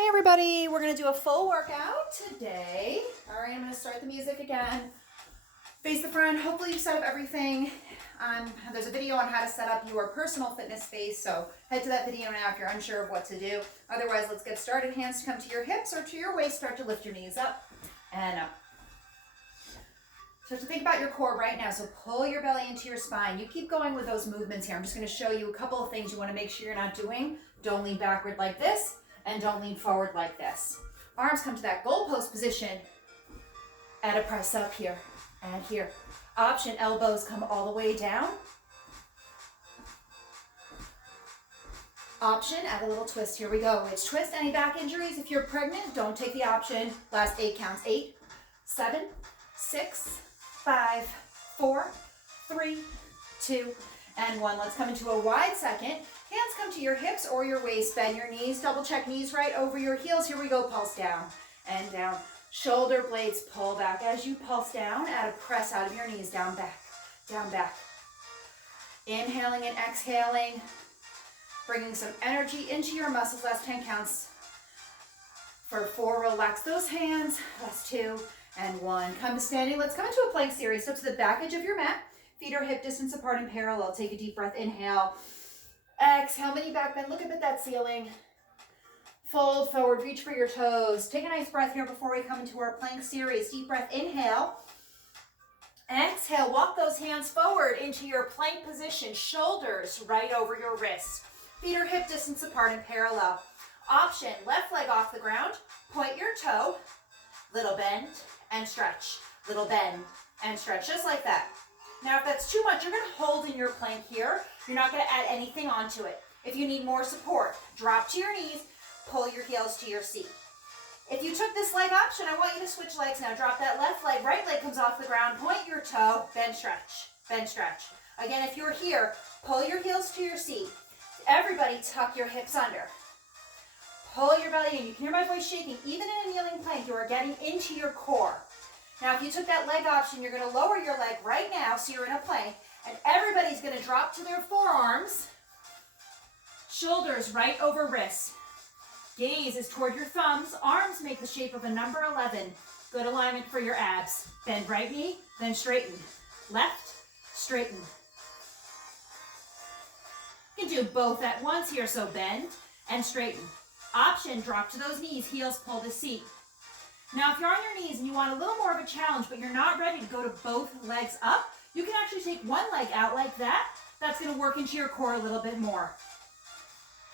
Hi everybody, we're going to do a full workout today. All right, I'm going to start the music again. Face the front, hopefully you set up everything. There's a video on how to set up your personal fitness space, so head to that video now if you're unsure of what to do. Otherwise, let's get started. Hands come to your hips or to your waist, start to lift your knees up and up. So to think about your core right now, so pull your belly into your spine. You keep going with those movements here. I'm just going to show you a couple of things you want to make sure you're not doing. Don't lean backward like this. And don't lean forward like this. Arms come to that goalpost position. Add a press up here and here. Option, elbows come all the way down. Option, add a little twist. Here we go. It's twist. Any back injuries? If you're pregnant, don't take the option. Last 8 counts. 8, 7, 6, 5, 4, 3, 2, and 1. Let's come into a wide second. Hands come to your hips or your waist. Bend your knees. Double check knees right over your heels. Here we go. Pulse down and down. Shoulder blades pull back. As you pulse down, add a press out of your knees. Down, back, down, back. Inhaling and exhaling. Bringing some energy into your muscles. Last 10 counts. For 4, relax those hands. Last 2 and 1. Come to standing. Let's come into a plank series. Step to the back edge of your mat. Feet are hip distance apart and parallel. Take a deep breath. Inhale. Exhale, mini back bend, look up at that ceiling. Fold forward, reach for your toes. Take a nice breath here before we come into our plank series. Deep breath, inhale. Exhale, walk those hands forward into your plank position. Shoulders right over your wrists. Feet are hip distance apart and parallel. Option, left leg off the ground. Point your toe. Little bend and stretch. Little bend and stretch, just like that. Now, if that's too much, you're going to hold in your plank here. You're not going to add anything onto it. If you need more support, drop to your knees, pull your heels to your seat. If you took this leg option, I want you to switch legs now. Drop that left leg, right leg comes off the ground, point your toe, bend, stretch, bend, stretch. Again, if you're here, pull your heels to your seat. Everybody tuck your hips under. Pull your belly in. You can hear my voice shaking. Even in a kneeling plank, you are getting into your core. Now, if you took that leg option, you're going to lower your leg right now, so you're in a plank, and everybody's going to drop to their forearms, shoulders right over wrists. Gaze is toward your thumbs. Arms make the shape of a number 11. Good alignment for your abs. Bend right knee, then straighten. Left, straighten. You can do both at once here, so bend and straighten. Option, drop to those knees, heels pull the seat. Now, if you're on your knees and you want a little more of a challenge, but you're not ready to go to both legs up, you can actually take one leg out like that. That's going to work into your core a little bit more.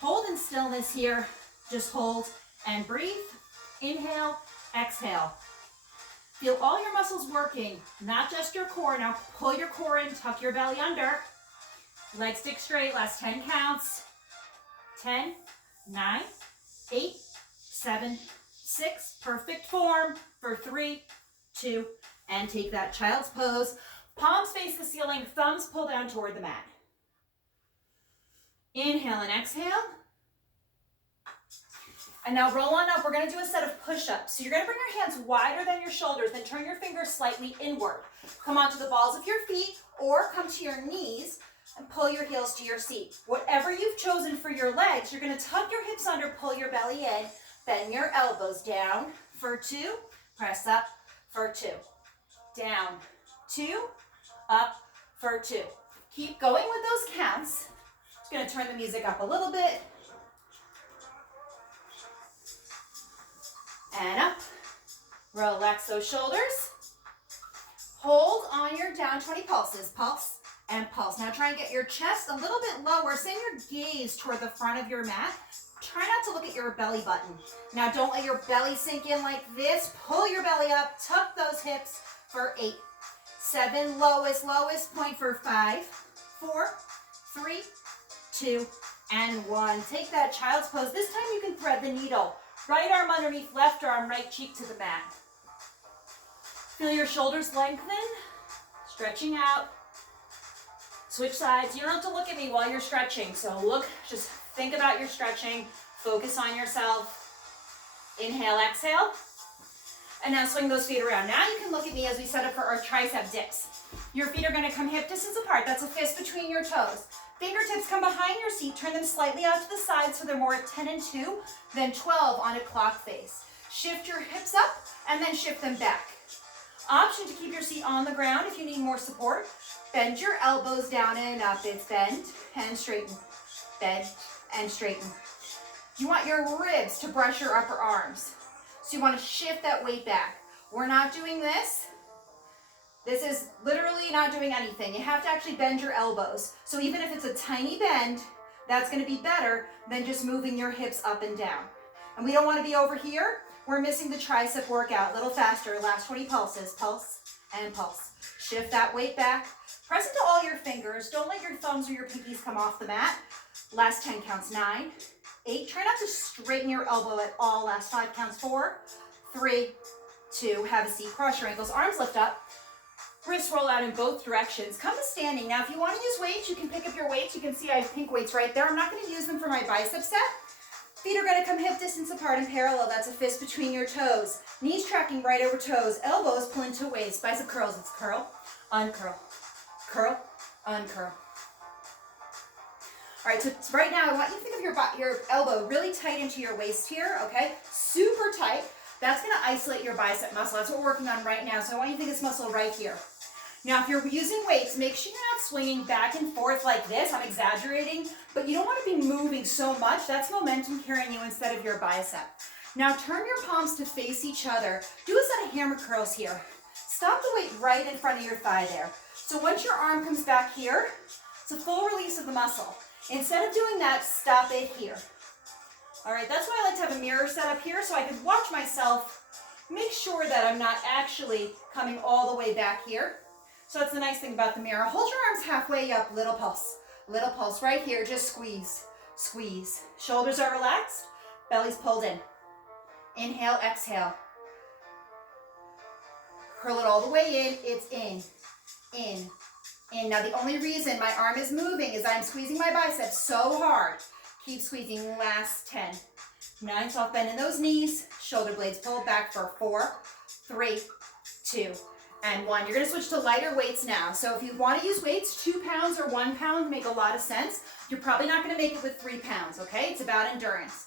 Hold in stillness here. Just hold and breathe. Inhale, exhale. Feel all your muscles working, not just your core. Now, pull your core in, tuck your belly under. Legs stick straight. Last 10 counts. 10, 9, 8, 7, 6, perfect form for 3, 2, and take that child's pose. Palms face the ceiling, thumbs pull down toward the mat. Inhale and exhale. And now roll on up. We're going to do a set of push-ups. So you're going to bring your hands wider than your shoulders, then turn your fingers slightly inward. Come onto the balls of your feet or come to your knees and pull your heels to your seat. Whatever you've chosen for your legs, you're going to tuck your hips under, pull your belly in. Bend your elbows down for 2, press up for 2, down 2, up for 2. Keep going with those counts. Just going to turn the music up a little bit. And up. Relax those shoulders. Hold on your down 20 pulses. Pulse and pulse. Now try and get your chest a little bit lower. Send your gaze toward the front of your mat. Try not to look at your belly button. Now don't let your belly sink in like this. Pull your belly up, tuck those hips for 8, 7, lowest point for 5, 4, 3, 2, and 1. Take that child's pose. This time you can thread the needle. Right arm underneath left arm, right cheek to the mat. Feel your shoulders lengthen, stretching out. Switch sides. You don't have to look at me while you're stretching, so look, just think about your stretching. Focus on yourself. Inhale, exhale. And now swing those feet around. Now you can look at me as we set up for our tricep dips. Your feet are going to come hip distance apart. That's a fist between your toes. Fingertips come behind your seat. Turn them slightly out to the side so they're more at 10 and 2, then 12 on a clock face. Shift your hips up and then shift them back. Option to keep your seat on the ground if you need more support. Bend your elbows down and up. It's bend and straighten. Bend and straighten. You want your ribs to brush your upper arms. So you want to shift that weight back. We're not doing this. This is literally not doing anything. You have to actually bend your elbows. So even if it's a tiny bend, that's going to be better than just moving your hips up and down. And we don't want to be over here. We're missing the tricep workout. A little faster. Last 20 pulses. Pulse and pulse. Shift that weight back. Press into all your fingers. Don't let your thumbs or your pinkies come off the mat. Last 10 counts. 9, 8. Try not to straighten your elbow at all. Last 5 counts. 4, 3, 2. Have a seat. Cross your ankles. Arms lift up. Wrists roll out in both directions. Come to standing. Now, if you want to use weights, you can pick up your weights. You can see I have pink weights right there. I'm not going to use them for my bicep set. Feet are going to come hip distance apart and parallel. That's a fist between your toes. Knees tracking right over toes. Elbows pull into waist. Bicep curls. It's curl, uncurl, curl, uncurl. All right, so right now, I want you to think of your elbow really tight into your waist here, okay? Super tight. That's going to isolate your bicep muscle. That's what we're working on right now. So I want you to think of this muscle right here. Now, if you're using weights, make sure you're not swinging back and forth like this. I'm exaggerating, but you don't want to be moving so much. That's momentum carrying you instead of your bicep. Now, turn your palms to face each other. Do a set of hammer curls here. Stop the weight right in front of your thigh there. So once your arm comes back here, it's a full release of the muscle. Instead of doing that, stop it here. All right, that's why I like to have a mirror set up here so I can watch myself, make sure that I'm not actually coming all the way back here. So that's the nice thing about the mirror. Hold your arms halfway up, little pulse right here. Just squeeze, squeeze. Shoulders are relaxed, belly's pulled in. Inhale, exhale. Curl it all the way in. It's in, in, in. Now the only reason my arm is moving is I'm squeezing my biceps so hard. Keep squeezing. Last 10, 9. Soft bend in those knees. Shoulder blades pulled back for 4, 3, 2. And 1. You're going to switch to lighter weights now. So if you want to use weights, 2 pounds or 1 pound make a lot of sense. You're probably not going to make it with 3 pounds, okay? It's about endurance.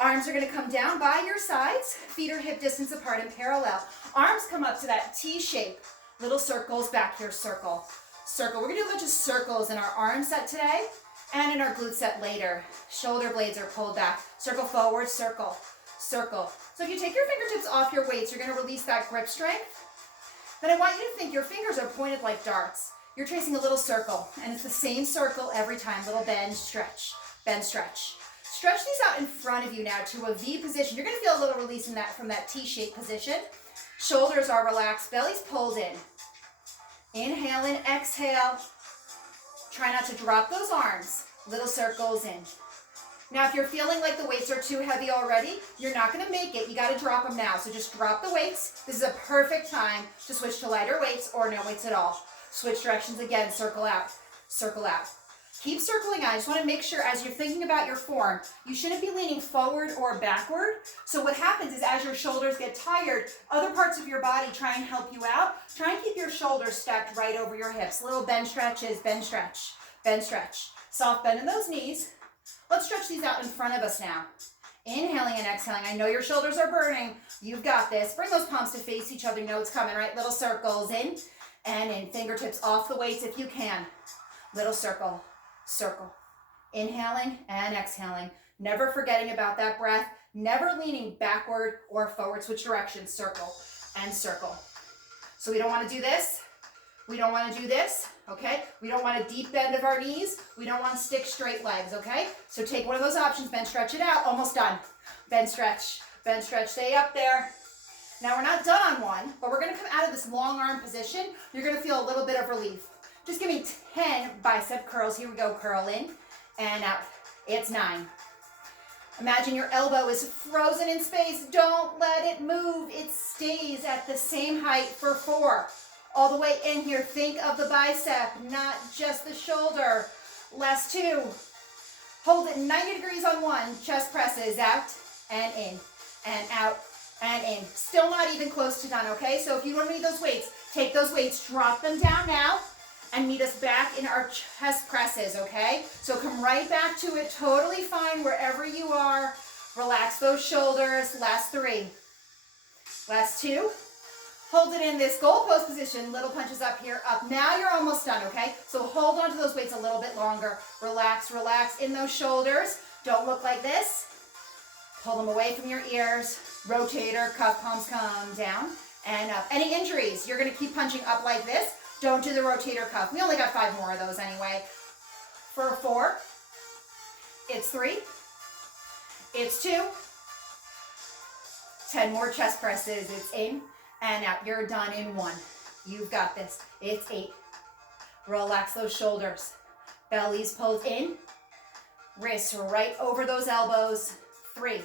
Arms are going to come down by your sides. Feet are hip distance apart and parallel. Arms come up to that T shape. Little circles back here, circle, circle. We're going to do a bunch of circles in our arm set today and in our glute set later. Shoulder blades are pulled back. Circle forward, circle, circle. So if you take your fingertips off your weights, you're going to release that grip strength. Then I want you to think your fingers are pointed like darts. You're tracing a little circle, and it's the same circle every time. Little bend, stretch, bend, stretch. Stretch these out in front of you now to a V position. You're going to feel a little release in that from that T-shaped position. Shoulders are relaxed, belly's pulled in. Inhale and exhale. Try not to drop those arms. Little circles in. Now, if you're feeling like the weights are too heavy already, you're not going to make it. You got to drop them now. So just drop the weights. This is a perfect time to switch to lighter weights or no weights at all. Switch directions again. Circle out. Circle out. Keep circling out. I just want to make sure as you're thinking about your form, you shouldn't be leaning forward or backward. So what happens is as your shoulders get tired, other parts of your body try and help you out. Try and keep your shoulders stacked right over your hips. Little bend stretches. Bend stretch. Bend stretch. Soft bend in those knees. Let's stretch these out in front of us now. Inhaling and exhaling. I know your shoulders are burning. You've got this. Bring those palms to face each other. You know it's coming, right? Little circles in and in. Fingertips off the weights if you can. Little circle, circle. Inhaling and exhaling. Never forgetting about that breath. Never leaning backward or forward. Switch directions. Circle and circle. So we don't want to do this. We don't want to do this, okay? We don't want a deep bend of our knees. We don't want to stick straight legs, okay? So take one of those options, bend, stretch it out. Almost done. Bend, stretch, stay up there. Now we're not done on one, but we're going to come out of this long arm position. You're going to feel a little bit of relief. Just give me 10 bicep curls. Here we go. Curl in and out. It's 9. Imagine your elbow is frozen in space. Don't let it move. It stays at the same height for 4. All the way in here, think of the bicep, not just the shoulder. Last 2. Hold it 90 degrees on 1. Chest presses out and in and out and in. Still not even close to done, okay? So if you don't need those weights, take those weights, drop them down now, and meet us back in our chest presses, okay? So come right back to it, totally fine wherever you are. Relax those shoulders. Last 3. Last 2. Hold it in this goalpost position, little punches up here, up. Now you're almost done, okay? So hold on to those weights a little bit longer. Relax, relax in those shoulders. Don't look like this. Pull them away from your ears. Rotator, cuff palms come down and up. Any injuries, you're gonna keep punching up like this. Don't do the rotator cuff. We only got 5 more of those anyway. For 4, it's 3, it's 2, 10 more chest presses. It's in and out. You're done in 1. You've got this. It's 8. Relax those shoulders. Belly's pulled in. Wrists right over those elbows. 3.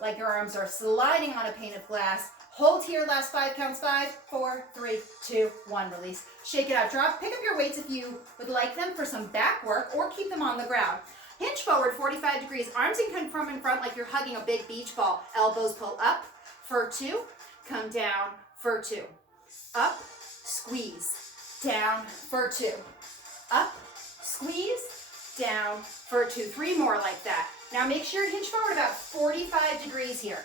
Like your arms are sliding on a pane of glass. Hold here, last 5 counts. 5, 4, 3, 2, 1. Release. Shake it out. Drop. Pick up your weights if you would like them for some back work, or keep them on the ground. Hinge forward 45 degrees. Arms can come from in front like you're hugging a big beach ball. Elbows pull up for 2. Come down for 2. Up, squeeze. Down for 2. Up, squeeze. Down for 2. 3 more like that. Now make sure you hinge forward about 45 degrees here.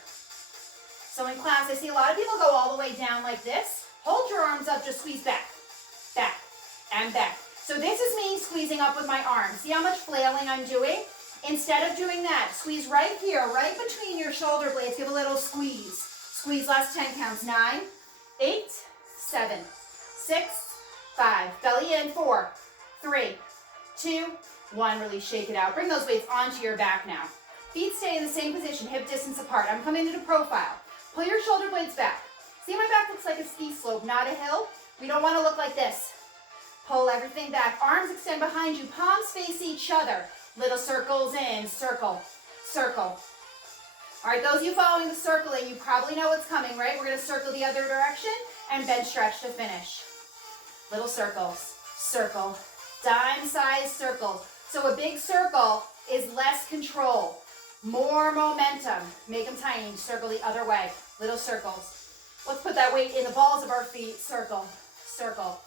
So in class, I see a lot of people go all the way down like this. Hold your arms up, just squeeze back, back, and back. So this is me squeezing up with my arms. See how much flailing I'm doing? Instead of doing that, squeeze right here, right between your shoulder blades. Give a little squeeze. Squeeze, last 10 counts. 9, 8, 7, 6, 5. Belly in. 4, 3, 2, 1. Release, shake it out. Bring those weights onto your back now. Feet stay in the same position, hip distance apart. I'm coming into profile. Pull your shoulder blades back. See, my back looks like a ski slope, not a hill. We don't want to look like this. Pull everything back. Arms extend behind you. Palms face each other. Little circles in. Circle, circle. All right, those of you following the circling, you probably know what's coming, right? We're going to circle the other direction and bench stretch to finish. Little circles, circle, dime-sized circles. So a big circle is less control, more momentum. Make them tiny. Circle the other way. Little circles. Let's put that weight in the balls of our feet. Circle, circle.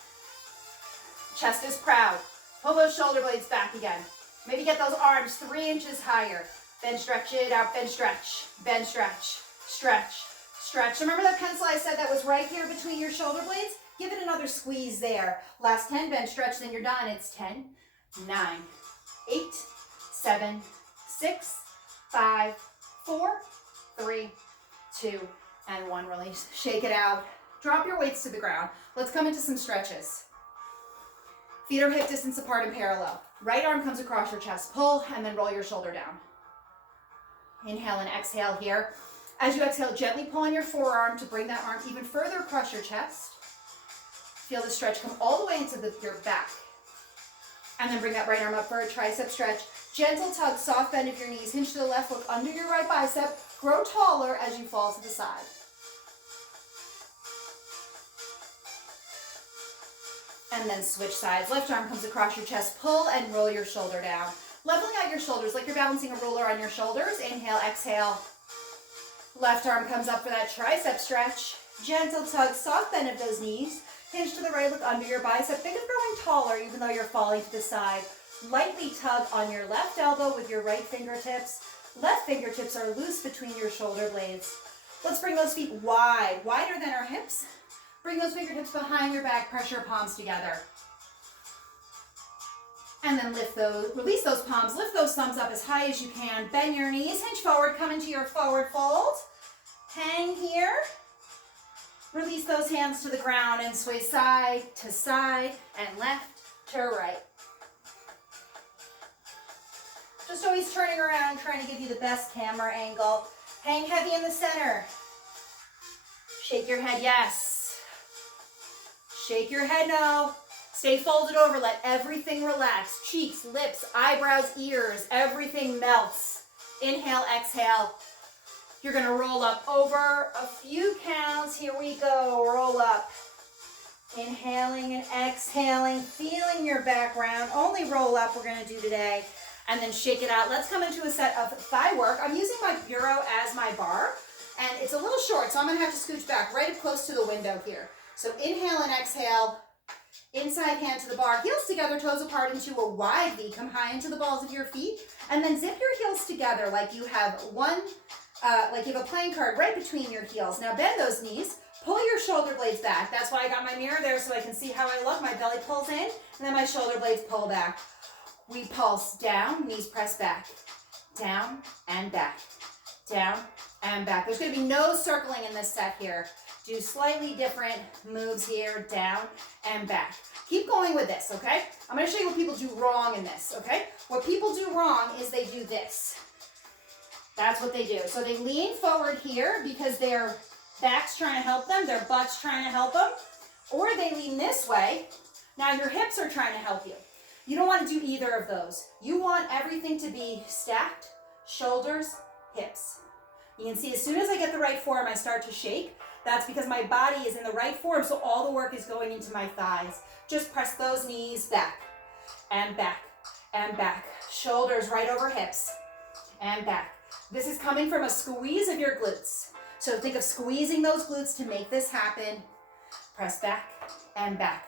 Chest is proud. Pull those shoulder blades back again. Maybe get those arms 3 inches higher. Then stretch it out. Then stretch. Then stretch. Stretch. Stretch. Remember that pencil I said that was right here between your shoulder blades? Give it another squeeze there. Last 10. Bench stretch. Then you're done. It's 10, 9, 8, 7, 6, 5, 4, 3, 2, and 1. Release. Shake it out. Drop your weights to the ground. Let's come into some stretches. Feet are hip distance apart and parallel. Right arm comes across your chest. Pull and then roll your shoulder down. Inhale and exhale here. As you exhale, gently pull on your forearm to bring that arm even further across your chest. Feel the stretch come all the way into your back. And then bring that right arm up for a tricep stretch. Gentle tug, soft bend of your knees. Hinge to the left, look under your right bicep. Grow taller as you fall to the side. And then switch sides. Left arm comes across your chest. Pull and roll your shoulder down. Leveling out your shoulders like you're balancing a ruler on your shoulders. Inhale, exhale. Left arm comes up for that tricep stretch. Gentle tug, soft bend of those knees. Hinge to the right, look under your bicep. Think of growing taller even though you're falling to the side. Lightly tug on your left elbow with your right fingertips. Left fingertips are loose between your shoulder blades. Let's bring those feet wide, wider than our hips. Bring those fingertips behind your back, press your palms together. And then release those palms, lift those thumbs up as high as you can. Bend your knees, hinge forward, come into your forward fold. Hang here. Release those hands to the ground and sway side to side and left to right. Just always turning around, trying to give you the best camera angle. Hang heavy in the center. Shake your head, yes. Shake your head, no. Stay folded over, let everything relax. Cheeks, lips, eyebrows, ears, everything melts. Inhale, exhale. You're gonna roll up over a few counts. Here we go, roll up. Inhaling and exhaling, feeling your back round. Only roll up we're gonna do today. And then shake it out. Let's come into a set of thigh work. I'm using my bureau as my bar, and it's a little short, so I'm gonna have to scooch back right up close to the window here. So inhale and exhale. Inside hand to the bar, heels together, toes apart into a wide V. Come high into the balls of your feet, and then zip your heels together like you have like you have a playing card right between your heels. Now bend those knees, pull your shoulder blades back. That's why I got my mirror there so I can see how I look. My belly pulls in, and then my shoulder blades pull back. We pulse down, knees press back, down and back, down and back. There's going to be no circling in this set here. Do slightly different moves here, down and back. Keep going with this, okay? I'm going to show you what people do wrong in this, okay? What people do wrong is they do this. That's what they do. So they lean forward here because their back's trying to help them, their butt's trying to help them, or they lean this way. Now your hips are trying to help you. You don't want to do either of those. You want everything to be stacked, shoulders, hips. You can see as soon as I get the right form, I start to shake. That's because my body is in the right form, so all the work is going into my thighs. Just press those knees back and back and back. Shoulders right over hips and back. This is coming from a squeeze of your glutes. So think of squeezing those glutes to make this happen. Press back and back.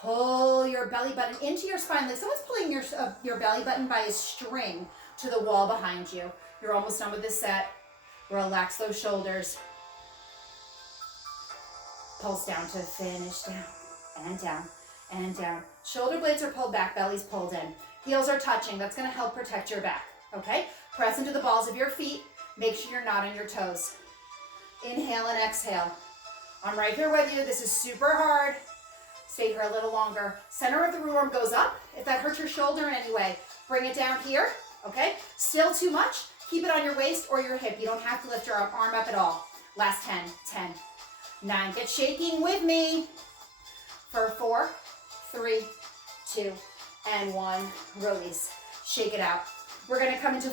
Pull your belly button into your spine. Like someone's pulling your belly button by a string to the wall behind you. You're almost done with this set. Relax those shoulders. Pulse down to finish, down and down and down. Shoulder blades are pulled back, belly's pulled in. Heels are touching. That's going to help protect your back, okay? Press into the balls of your feet. Make sure you're not on your toes. Inhale and exhale. I'm right here with you. This is super hard. Stay here a little longer. Center of the room goes up. If that hurts your shoulder in any way, bring it down here, okay? Still too much, keep it on your waist or your hip. You don't have to lift your arm up at all. Last 10, 10, 9. Get shaking with me for 4, 3, 2, and 1. Release. Shake it out. We're going to come into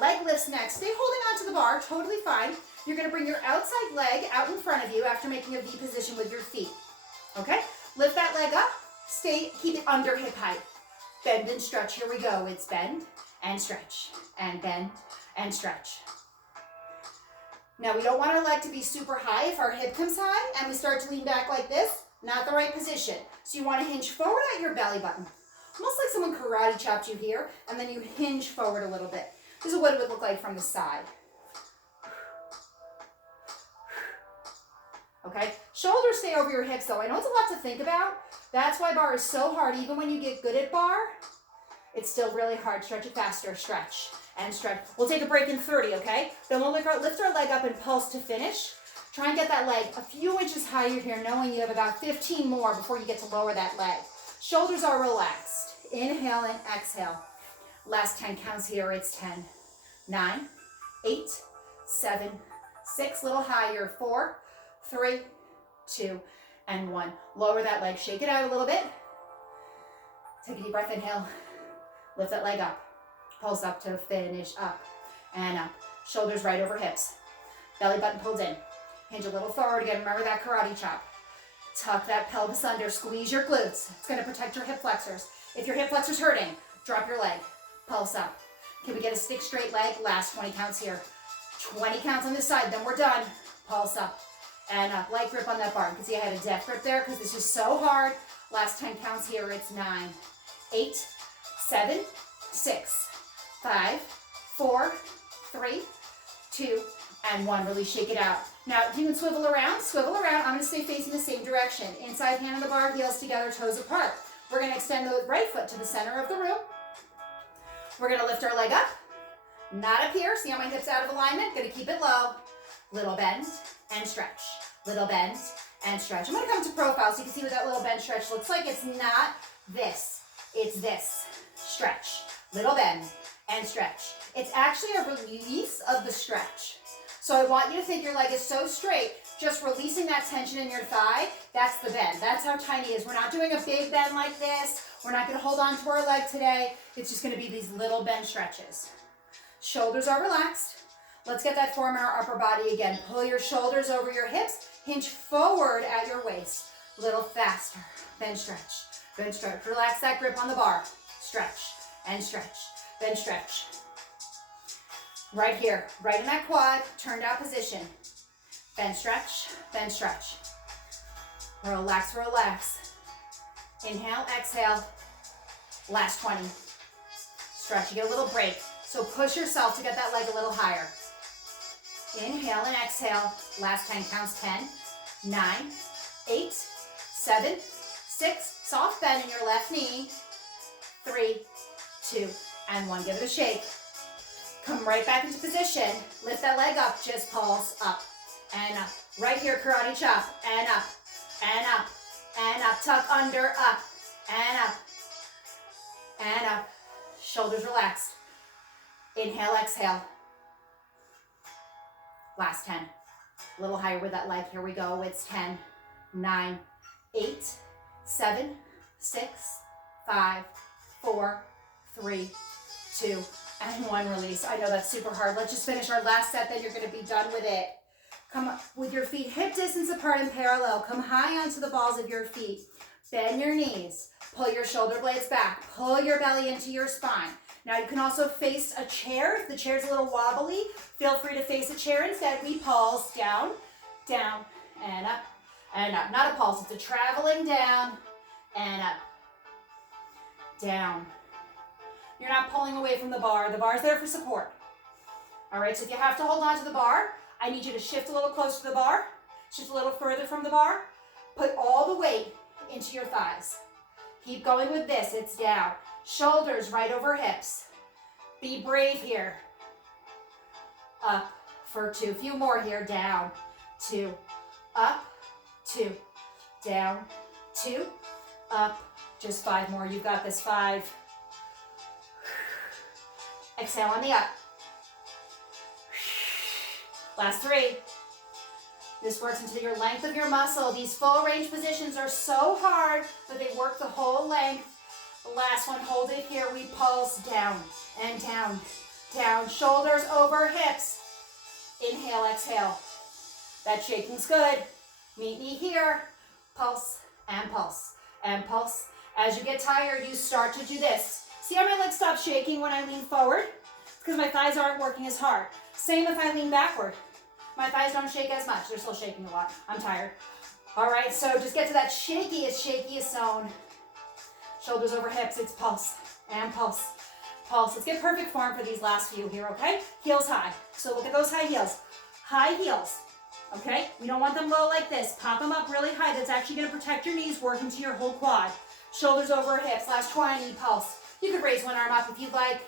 leg lifts next. Stay holding onto the bar, totally fine. You're going to bring your outside leg out in front of you after making a V position with your feet, okay? Lift that leg up, keep it under hip height. Bend and stretch, here we go. It's bend and stretch, and bend and stretch. Now we don't want our leg to be super high. If our hip comes high and we start to lean back like this, not the right position. So you want to hinge forward at your belly button. Almost like someone karate chopped you here, and then you hinge forward a little bit. This is what it would look like from the side. Okay, shoulders stay over your hips though. I know it's a lot to think about. That's why bar is so hard. Even when you get good at bar, it's still really hard. Stretch it faster, stretch and stretch. We'll take a break in 30, okay? Then we'll lift our leg up and pulse to finish. Try and get that leg a few inches higher here, knowing you have about 15 more before you get to lower that leg. Shoulders are relaxed. Inhale and exhale. Last 10 counts here. It's 10, 9, 8, 7, 6, little higher, 4, 3, 2, and 1. Lower that leg, shake it out a little bit. Take a deep breath, inhale. Lift that leg up. Pulse up to finish, up and up. Shoulders right over hips. Belly button pulled in. Hinge a little forward again. Remember that karate chop. Tuck that pelvis under, squeeze your glutes. It's gonna protect your hip flexors. If your hip flexor's hurting, drop your leg, pulse up. Can we get a stick straight leg? Last 20 counts here. 20 counts on this side, then we're done. Pulse up. And up, light grip on that bar. You can see I had a death grip there because this is so hard. Last 10 counts here, it's 9, 8, 7, 6, 5, 4, 3, 2, and 1. Really shake it out. Now, you can swivel around. I'm gonna stay facing the same direction. Inside hand on the bar, heels together, toes apart. We're gonna extend the right foot to the center of the room. We're gonna lift our leg up, not up here. See how my hips out of alignment? Gonna keep it low. Little bend and stretch. Little bend and stretch. I'm gonna come to profile so you can see what that little bend stretch looks like. It's not this, it's this. Stretch, little bend and stretch. It's actually a release of the stretch. So I want you to think your leg is so straight, just releasing that tension in your thigh, that's the bend. That's how tiny it is. We're not doing a big bend like this. We're not gonna hold on to our leg today. It's just gonna be these little bend stretches. Shoulders are relaxed. Let's get that form in our upper body again. Pull your shoulders over your hips, hinge forward at your waist. A little faster, bend stretch, bend stretch. Relax that grip on the bar. Stretch and stretch, bend stretch. Right here, right in that quad, turned out position. Bend stretch, bend stretch. Relax, relax. Inhale, exhale. Last 20. Stretch, you get a little break. So push yourself to get that leg a little higher. Inhale and exhale. Last 10 counts. 10, 9, 8, 7, 6. Soft bend in your left knee. 3, 2, and 1. Give it a shake. Come right back into position. Lift that leg up. Just pulse up and up. Right here, karate chop. And up, and up, and up. Tuck under, up, and up, and up. Shoulders relaxed. Inhale, exhale. Last 10. A little higher with that leg. Here we go. It's 10, 9, 8, 7, 6, 5, 4, 3, 2, and 1. Release. I know that's super hard. Let's just finish our last set, then you're going to be done with it. Come up with your feet hip distance apart and parallel. Come high onto the balls of your feet. Bend your knees. Pull your shoulder blades back. Pull your belly into your spine. Now you can also face a chair. If the chair's a little wobbly, feel free to face a chair instead. We pulse down, down, and up, and up. Not a pulse, it's a traveling down and up, down. You're not pulling away from the bar. The bar's there for support. All right, so if you have to hold on to the bar, I need you to shift a little closer to the bar, shift a little further from the bar, put all the weight into your thighs. Keep going with this, it's down. Shoulders right over hips. Be brave here. Up for 2, a few more here, down, 2, up, 2, down, 2, up, just 5 more, you've got this, 5. Exhale on the up. Last 3. This works into your length of your muscle. These full range positions are so hard, but they work the whole length. The last one, hold it here. We pulse down and down, down. Shoulders over hips. Inhale, exhale. That shaking's good. Meet me here. Pulse and pulse and pulse. As you get tired, you start to do this. See how my legs stop shaking when I lean forward? It's because my thighs aren't working as hard. Same if I lean backward. My thighs don't shake as much. They're still shaking a lot. I'm tired. All right, so just get to that shakiest zone. Shoulders over hips. It's pulse and pulse. Pulse. Let's get perfect form for these last few here, okay? Heels high. So look at those high heels. High heels, okay? We don't want them low like this. Pop them up really high. That's actually going to protect your knees, work into your whole quad. Shoulders over hips. Last 20. Pulse. You could raise one arm up if you'd like.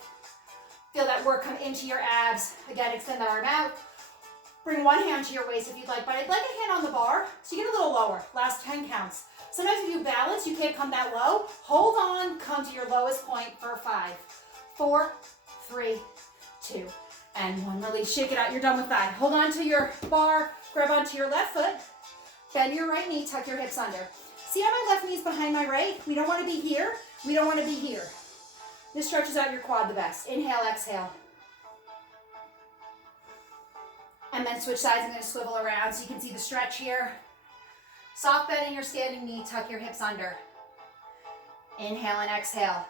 Feel that work come into your abs. Again, extend that arm out. Bring one hand to your waist if you'd like, but I'd like a hand on the bar, so you get a little lower. Last 10 counts. Sometimes if you balance, you can't come that low. Hold on, come to your lowest point for 5, 4, 3, 2, and 1. Release, shake it out, you're done with that. Hold on to your bar, grab onto your left foot, bend your right knee, tuck your hips under. See how my left knee is behind my right? We don't want to be here, we don't want to be here. This stretches out your quad the best. Inhale, exhale. And then switch sides. I'm going to swivel around so you can see the stretch here. Soft bend in your standing knee. Tuck your hips under. Inhale and exhale.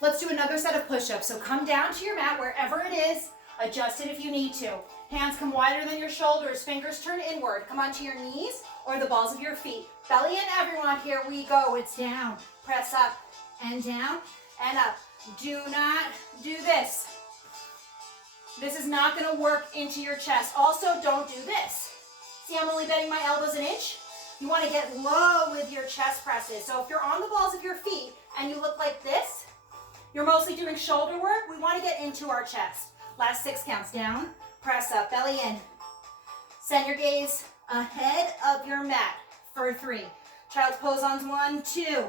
Let's do another set of push-ups. So come down to your mat wherever it is. Adjust it if you need to. Hands come wider than your shoulders. Fingers turn inward. Come onto your knees or the balls of your feet. Belly in, everyone. Here we go. It's down. Press up and down and up. Do not do this. This is not going to work into your chest. Also, don't do this. See, I'm only bending my elbows an inch. You want to get low with your chest presses. So if you're on the balls of your feet and you look like this, you're mostly doing shoulder work. We want to get into our chest. Last 6 counts. Down, press up, belly in. Send your gaze ahead of your mat for 3. Child's pose on 1, 2,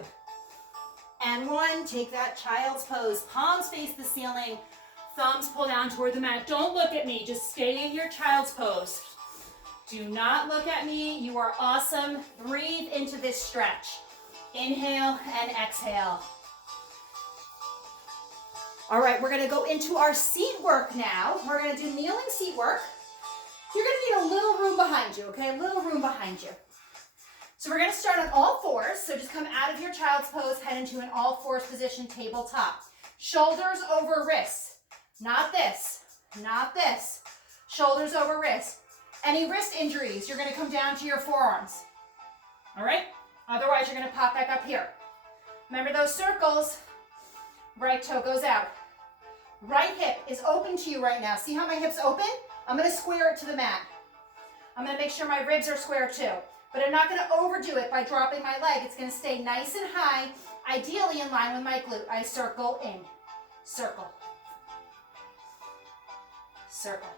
and 1. Take that child's pose. Palms face the ceiling. Thumbs pull down toward the mat. Don't look at me. Just stay in your child's pose. Do not look at me. You are awesome. Breathe into this stretch. Inhale and exhale. All right, we're going to go into our seat work now. We're going to do kneeling seat work. You're going to need a little room behind you, okay? A little room behind you. So we're going to start on all fours. So just come out of your child's pose, head into an all fours position, tabletop. Shoulders over wrists. Not this, not this. Shoulders over wrist. Any wrist injuries, you're going to come down to your forearms. All right? Otherwise, you're gonna pop back up here. Remember those circles. Right toe goes out. Right hip is open to you right now. See how my hip's open? I'm gonna square it to the mat. I'm gonna make sure my ribs are square too. But I'm not gonna overdo it by dropping my leg. It's gonna stay nice and high, ideally in line with my glute. I circle in, circle, circle.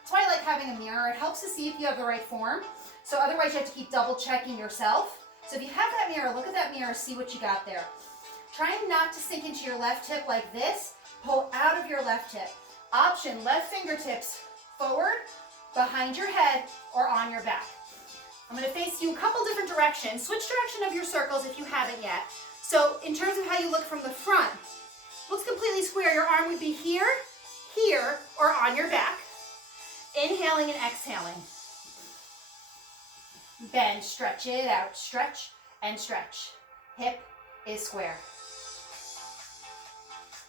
That's why I like having a mirror. It helps to see if you have the right form. So otherwise you have to keep double checking yourself. So if you have that mirror, look at that mirror, see what you got there. Trying not to sink into your left hip like this. Pull out of your left hip. Option, left fingertips forward, behind your head, or on your back. I'm gonna face you a couple different directions. Switch direction of your circles if you haven't yet. So in terms of how you look from the front, looks completely square. Your arm would be here, here, or on your back. Inhaling and exhaling. Bend, stretch it out. Stretch and stretch. Hip is square.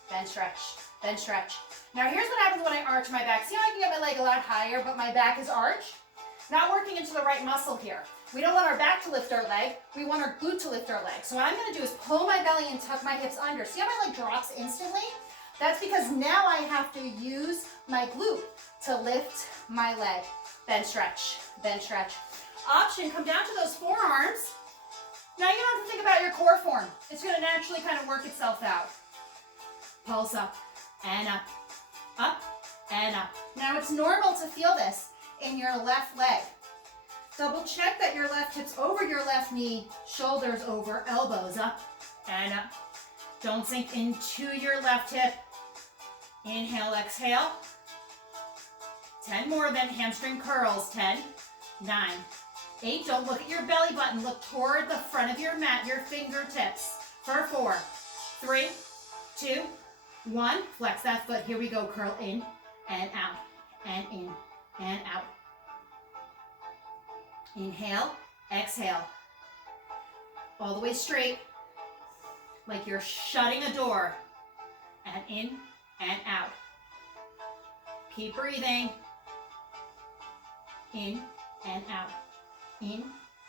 Bend, stretch, bend, stretch. Now here's what happens when I arch my back. See how I can get my leg a lot higher, but my back is arched? Not working into the right muscle here. We don't want our back to lift our leg. We want our glute to lift our leg. So what I'm gonna do is pull my belly and tuck my hips under. See how my leg drops instantly? That's because now I have to use my glute to lift my leg. Bend, stretch, bend, stretch. Option, come down to those forearms. Now you don't have to think about your core form. It's gonna naturally kind of work itself out. Pulse up and up, up and up. Now it's normal to feel this in your left leg. Double check that your left hip's over your left knee, shoulders over, elbows up and up. Don't sink into your left hip. Inhale, exhale. 10 more, then hamstring curls. 10, 9, 8. Don't look at your belly button. Look toward the front of your mat, your fingertips. For 4, 3, 2, 1. Flex that foot. Here we go. Curl in and out and in and out. Inhale, exhale. All the way straight, like you're shutting a door. And in and out. Keep breathing. In and out. In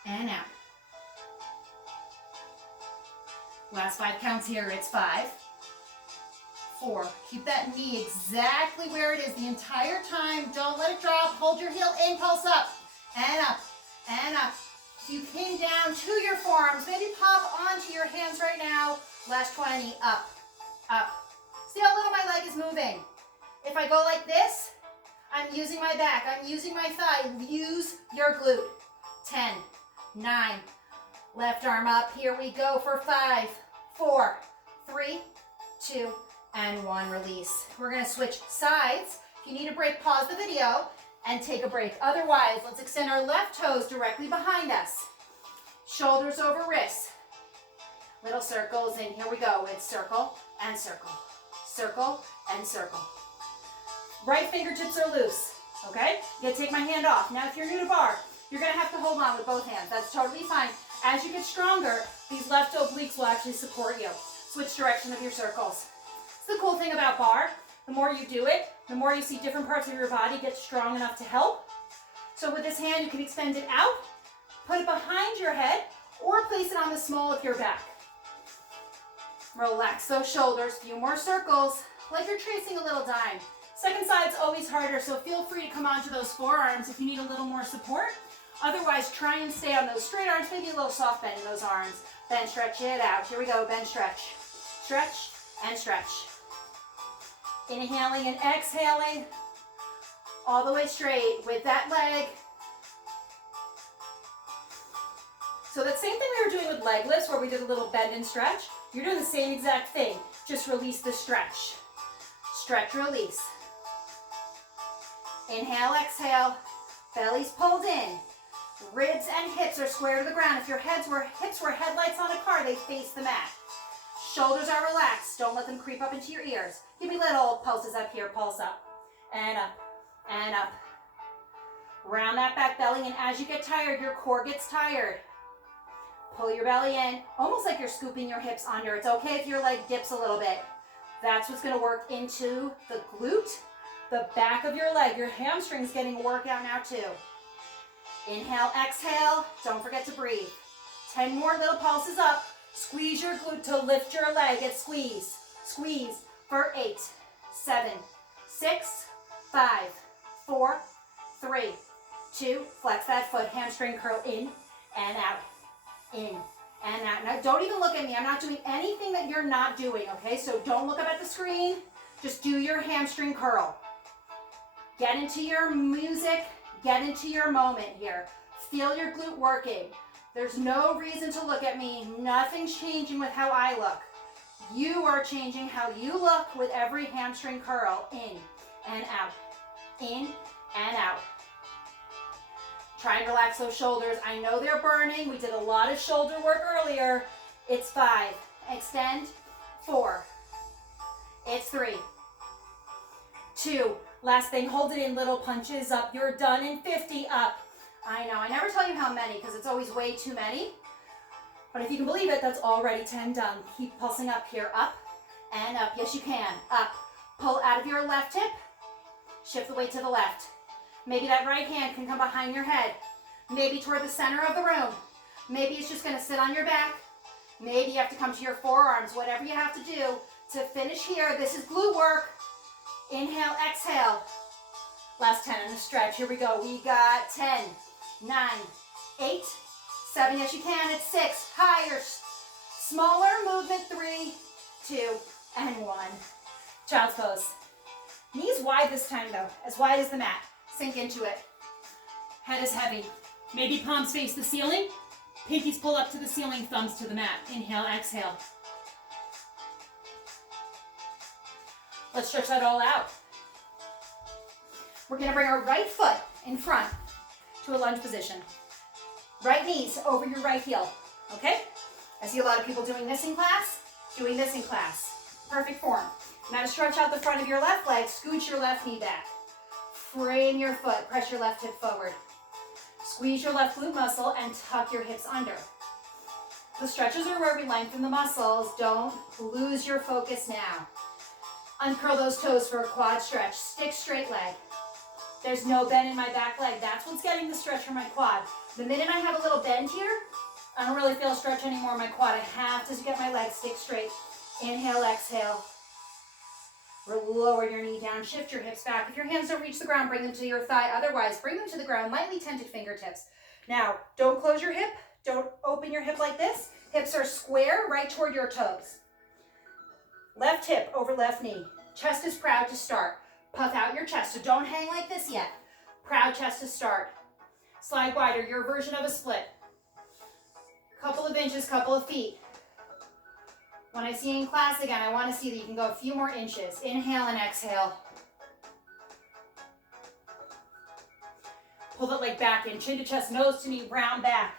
and out. Last 5 counts here. It's 5, 4. Keep that knee exactly where it is the entire time. Don't let it drop. Hold your heel in, pulse up and up and up. If you came down to your forearms, maybe pop onto your hands right now. Last 20, up, up. See how little my leg is moving. If I go like this, I'm using my back, I'm using my thigh. Use your glute. 10, 9, left arm up. Here we go for 5, 4, 3, 2, and 1. Release. We're gonna switch sides. If you need a break, pause the video and take a break. Otherwise, let's extend our left toes directly behind us. Shoulders over wrists. Little circles in. Here we go. It's circle and circle. Circle and circle. Right fingertips are loose, okay? You gotta take my hand off. Now, if you're new to bar, you're gonna have to hold on with both hands. That's totally fine. As you get stronger, these left obliques will actually support you. Switch direction of your circles. It's the cool thing about bar. The more you do it, the more you see different parts of your body get strong enough to help. So with this hand, you can extend it out, put it behind your head, or place it on the small of your back. Relax those shoulders. Few more circles, like you're tracing a little dime. Second side's always harder, so feel free to come onto those forearms if you need a little more support. Otherwise, try and stay on those straight arms, maybe a little soft bend in those arms. Then stretch it out. Here we go, bend, stretch. Stretch and stretch. Inhaling and exhaling. All the way straight with that leg. So that same thing we were doing with leg lifts, where we did a little bend and stretch, you're doing the same exact thing. Just release the stretch. Stretch, release. Inhale, exhale. Belly's pulled in. Ribs and hips are square to the ground. If your hips were headlights on a car, they face the mat. Shoulders are relaxed. Don't let them creep up into your ears. Give me little pulses up here. Pulse up and up and up. Round that back belly, and as you get tired, your core gets tired. Pull your belly in, almost like you're scooping your hips under. It's okay if your leg dips a little bit. That's what's gonna work into the glute, the back of your leg. Your hamstring's getting a workout now too. Inhale, exhale. Don't forget to breathe. 10 more little pulses up. Squeeze your glute to lift your leg. It's squeeze. Squeeze for 8, 7, 6, 5, 4, 3, 2. Flex that foot. Hamstring curl in and out. In and out. Now, don't even look at me. I'm not doing anything that you're not doing, okay? So don't look up at the screen. Just do your hamstring curl. Get into your music. Get into your moment here. Feel your glute working. There's no reason to look at me. Nothing's changing with how I look. You are changing how you look with every hamstring curl. In and out. In and out. Try and relax those shoulders. I know they're burning. We did a lot of shoulder work earlier. It's 5. Extend. 4. It's 3. 2. Last thing, hold it in, little punches up. You're done in 50. Up. I know, I never tell you how many because it's always way too many. But if you can believe it, that's already 10 done. Keep pulsing up here. Up and up. Yes, you can. Up. Pull out of your left hip. Shift the weight to the left. Maybe that right hand can come behind your head. Maybe toward the center of the room. Maybe it's just going to sit on your back. Maybe you have to come to your forearms. Whatever you have to do to finish here. This is glute work. Inhale, exhale. Last 10 in the stretch. Here we go. We got 10, 9, 8, 7. Yes, you can. It's 6. Higher. Smaller movement. 3, 2, and 1. Child's pose. Knees wide this time, though. As wide as the mat. Sink into it. Head is heavy. Maybe palms face the ceiling. Pinkies pull up to the ceiling, thumbs to the mat. Inhale, exhale. Let's stretch that all out. We're going to bring our right foot in front to a lunge position. Right knees over your right heel, okay? I see a lot of people doing this in class, Perfect form. Now to stretch out the front of your left leg, scooch your left knee back. Frame your foot, press your left hip forward. Squeeze your left glute muscle and tuck your hips under. The stretches are where we lengthen the muscles. Don't lose your focus now. Uncurl those toes for a quad stretch. Stick straight leg. There's no bend in my back leg. That's what's getting the stretch from my quad. The minute I have a little bend here, I don't really feel a stretch anymore in my quad. I have to get my legs stick straight. Inhale, exhale. Lower your knee down. Shift your hips back. If your hands don't reach the ground, bring them to your thigh. Otherwise, bring them to the ground. Lightly tented fingertips. Now, don't close your hip. Don't open your hip like this. Hips are square right toward your toes. Left hip over left knee. Chest is proud to start. Puff out your chest, so don't hang like this yet. Proud chest to start. Slide wider, your version of a split. Couple of inches, couple of feet. When I see you in class again, I want to see that you can go a few more inches. Inhale and exhale. Pull the leg back in, chin to chest, nose to knee, round back.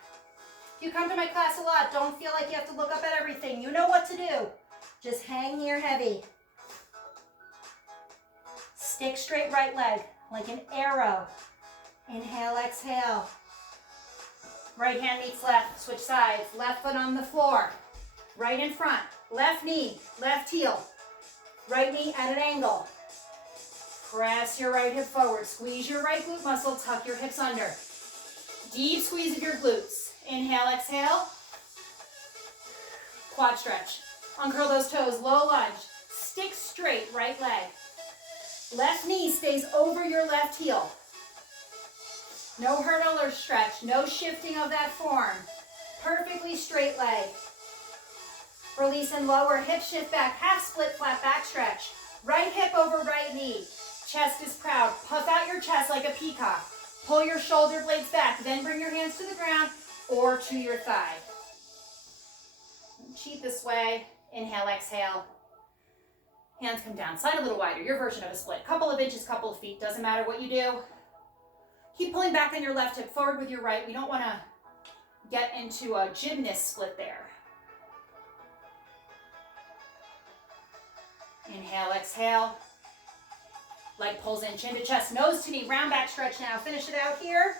If you come to my class a lot, don't feel like you have to look up at everything. You know what to do. Just hang here heavy. Stick straight right leg, like an arrow. Inhale, exhale. Right hand meets left, switch sides. Left foot on the floor. Right in front. Left knee, left heel. Right knee at an angle. Press your right hip forward. Squeeze your right glute muscle. Tuck your hips under. Deep squeeze of your glutes. Inhale, exhale. Quad stretch. Uncurl those toes. Low lunge. Stick straight right leg. Left knee stays over your left heel. No hurdle or stretch. No shifting of that form. Perfectly straight leg. Release and lower. Hip shift back. Half split flat back stretch. Right hip over right knee. Chest is proud. Puff out your chest like a peacock. Pull your shoulder blades back. Then bring your hands to the ground or to your thigh. Cheat this way. Inhale, exhale. Hands come down. Slide a little wider. Your version of a split. Couple of inches, couple of feet. Doesn't matter what you do. Keep pulling back on your left hip forward with your right. We don't want to get into a gymnast split there. Inhale, exhale. Leg pulls in, chin to chest, nose to knee, round back stretch now. Finish it out here.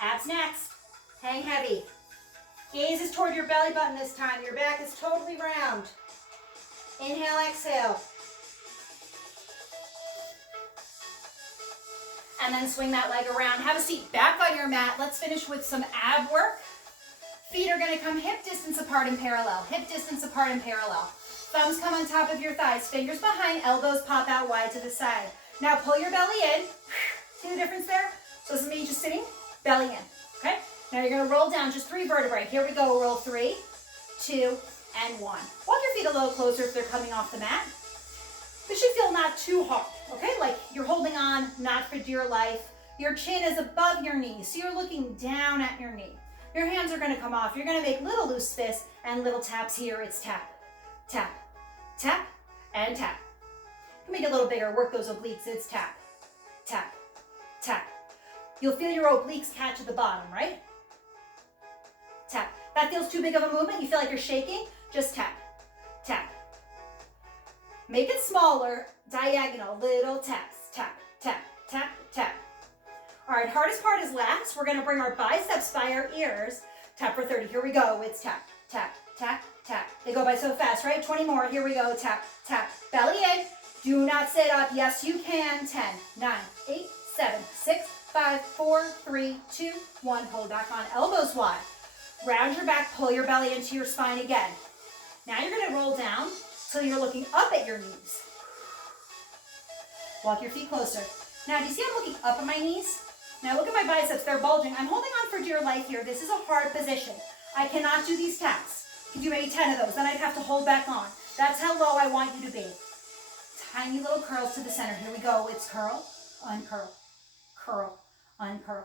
Abs next. Hang heavy. Gaze is toward your belly button this time. Your back is totally round. Inhale, exhale. and then swing that leg around. Have a seat back on your mat. Let's finish with some ab work. Feet are gonna come hip distance apart and parallel. Hip distance apart and parallel. Thumbs come on top of your thighs, fingers behind, elbows pop out wide to the side. Now pull your belly in. See the difference there? So this is me just sitting, belly in, okay? Now you're gonna roll down just 3 vertebrae. Here we go, roll 3, 2, and 1. Walk your feet a little closer if they're coming off the mat. This should feel not too hard, okay? Like you're holding on, not for dear life. Your chin is above your knee, so you're looking down at your knee. Your hands are gonna come off. You're gonna make little loose fists and little taps here. It's tap, tap, tap, and tap. You can make it a little bigger, work those obliques. It's tap, tap, tap. You'll feel your obliques catch at the bottom, right? Tap. That feels too big of a movement. You feel like you're shaking? Just tap, tap. Make it smaller, diagonal, little taps. Tap, tap, tap, tap. All right, hardest part is last. We're gonna bring our biceps by our ears. Tap for 30, here we go. It's tap, tap, tap, tap. They go by so fast, right? 20 more, here we go. Tap, tap, belly in. Do not sit up, yes you can. 10, 9, 8, 7, 6, 5, 4, 3, 2, 1. Hold back on, elbows wide. Round your back, pull your belly into your spine again. Now you're gonna roll down so you're looking up at your knees. Walk your feet closer. Now, do you see I'm looking up at my knees? Now look at my biceps, they're bulging. I'm holding on for dear life here. This is a hard position. I cannot do these taps. You can do maybe 10 of those, then I'd have to hold back on. That's how low I want you to be. Tiny little curls to the center. Here we go. It's curl, uncurl, curl, uncurl,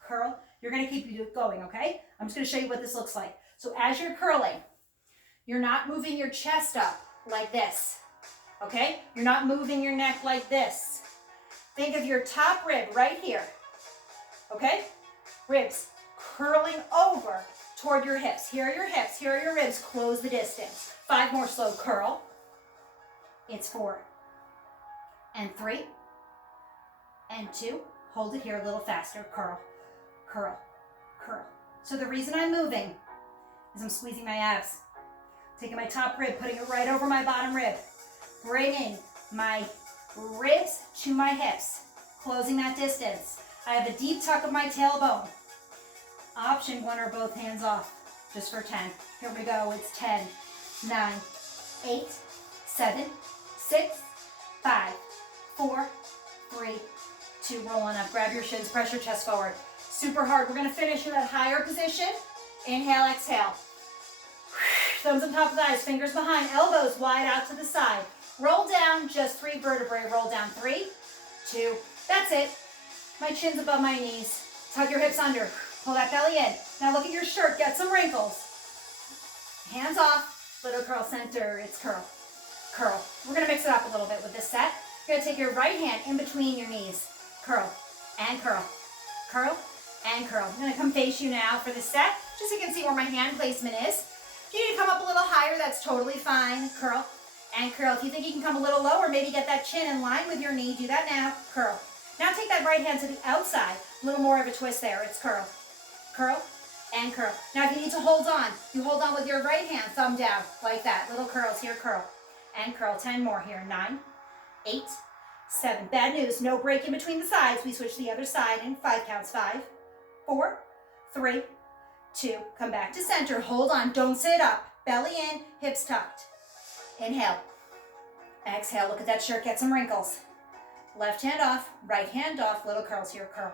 curl. You're gonna keep going, okay? I'm just gonna show you what this looks like. So as you're curling, you're not moving your chest up like this, okay? You're not moving your neck like this. Think of your top rib right here, okay? Ribs curling over toward your hips. Here are your hips, here are your ribs. Close the distance. 5 more slow, curl. It's 4, and 3, and 2. Hold it here a little faster, curl, curl, curl. So the reason I'm moving is I'm squeezing my abs. Taking my top rib, putting it right over my bottom rib. Bringing my ribs to my hips. Closing that distance. I have a deep tuck of my tailbone. Option 1 or both hands off. Just for 10. Here we go. It's 10, 9, 8, 7, 6, 5, 4, 3, 2. Roll on up. Grab your shins. Press your chest forward. Super hard. We're going to finish in that higher position. Inhale, exhale. Thumbs on top of the thighs, fingers behind, elbows wide out to the side. Roll down, just 3 vertebrae. Roll down, 3, 2, that's it. My chin's above my knees. Tuck your hips under. Pull that belly in. Now look at your shirt, get some wrinkles. Hands off, little curl center, it's curl, curl. We're gonna mix it up a little bit with this set. You're gonna take your right hand in between your knees. Curl, and curl, curl, and curl. I'm gonna come face you now for this set, just so you can see where my hand placement is. If you need to come up a little higher, that's totally fine. Curl and curl. If you think you can come a little lower, maybe get that chin in line with your knee, do that now. Curl. Now take that right hand to the outside. A little more of a twist there. It's curl, curl, and curl. Now if you need to hold on, you hold on with your right hand, thumb down, like that. Little curls here, curl, and curl. 10 more here. 9, 8, 7. Bad news, no break in between the sides. We switch to the other side in 5 counts. 5, 4, 3, 2, come back to center. Hold on, don't sit up. Belly in, hips tucked. Inhale. Exhale, look at that shirt, get some wrinkles. Left hand off, right hand off, little curls here, curl,